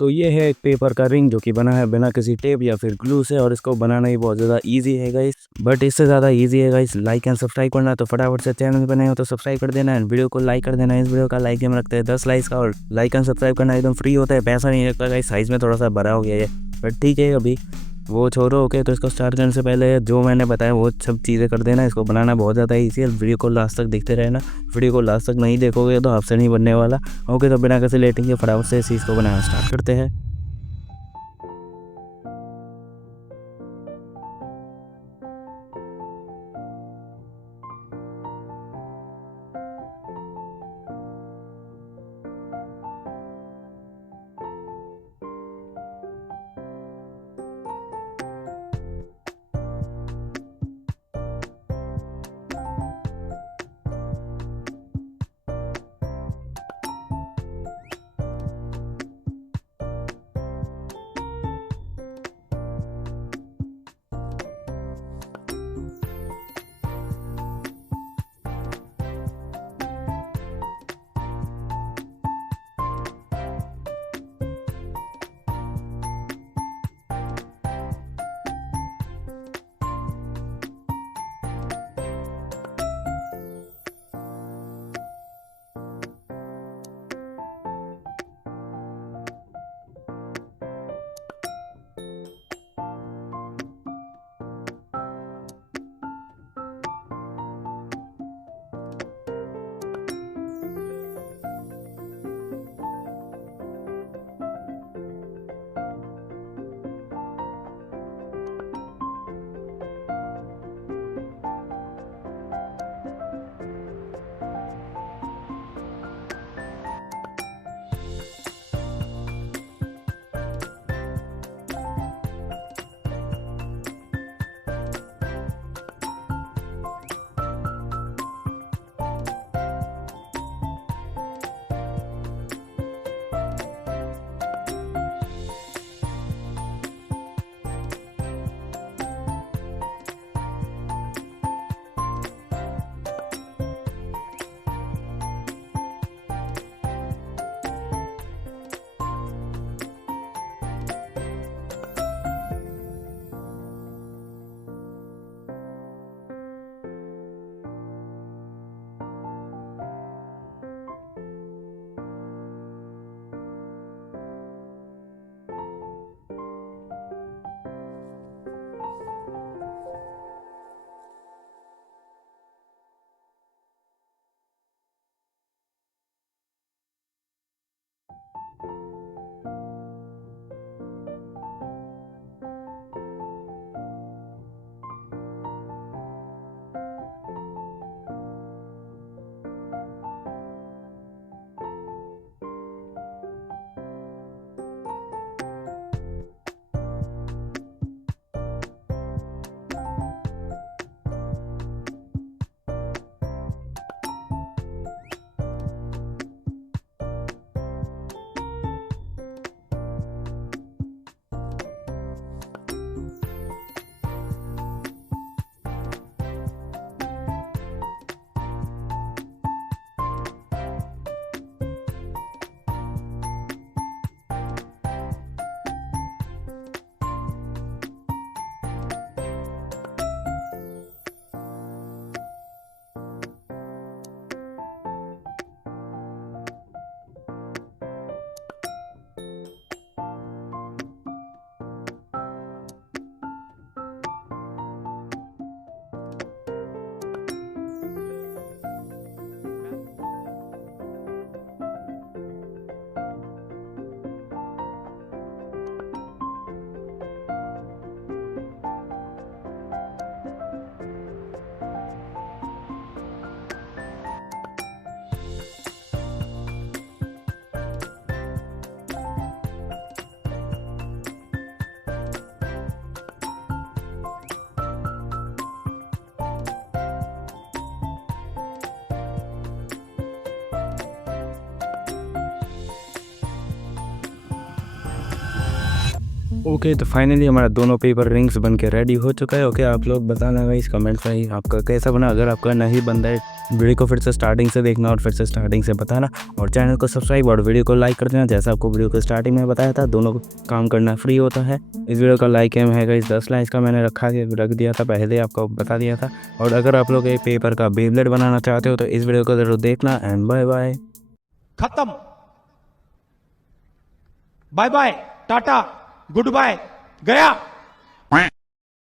तो ये है एक पेपर का रिंग जो कि बना है बिना किसी टेप या फिर ग्लू से, और इसको बनाना ही बहुत ज़्यादा इजी है गाइस। बट इससे ज़्यादा इजी है गाइस लाइक एंड सब्सक्राइब करना। तो फटाफट से चैनल में बने हो तो सब्सक्राइब कर देना एंड वीडियो को लाइक कर देना। इस वीडियो का लाइक हम रखते हैं 10 लाइक्स का, और लाइक एंड सब्सक्राइब करना एकदम फ्री होता है, पैसा नहीं लगता गाइस। साइज़ में थोड़ा सा बड़ा हो गया है बट ठीक है, अभी वो छोड़ो। ओके, तो इसको स्टार्ट करने से पहले जो मैंने बताया वो सब चीज़ें कर देना। इसको बनाना बहुत ज़्यादा ईजी है, वीडियो को लास्ट तक देखते रहना। वीडियो को लास्ट तक नहीं देखोगे तो आपसे नहीं बनने वाला। ओके, तो बिना किसी लेटिंग के फटाफट से इस चीज़ को बनाना स्टार्ट करते हैं। ओके, तो फाइनली हमारा दोनों पेपर रिंग्स बन के रेडी हो चुका है। ओके, आप लोग बताना गाइस कमेंट्स में आपका कैसा बना। अगर आपका नहीं बन रहा है वीडियो को फिर से स्टार्टिंग से देखना और फिर से स्टार्टिंग से बताना, और चैनल को सब्सक्राइब और वीडियो को लाइक कर देना। जैसा आपको वीडियो को स्टार्टिंग में बताया था, दोनों काम करना फ्री होता है। इस वीडियो का लाइक एम है गाइस 10 लाइक्स का मैंने रख दिया था, पहले आपको बता दिया था। और अगर आप लोग ये पेपर का बेब्लेड बनाना चाहते हो तो इस वीडियो को जरूर देखना। And bye bye. खत्म। Bye bye, tata, goodbye, गया।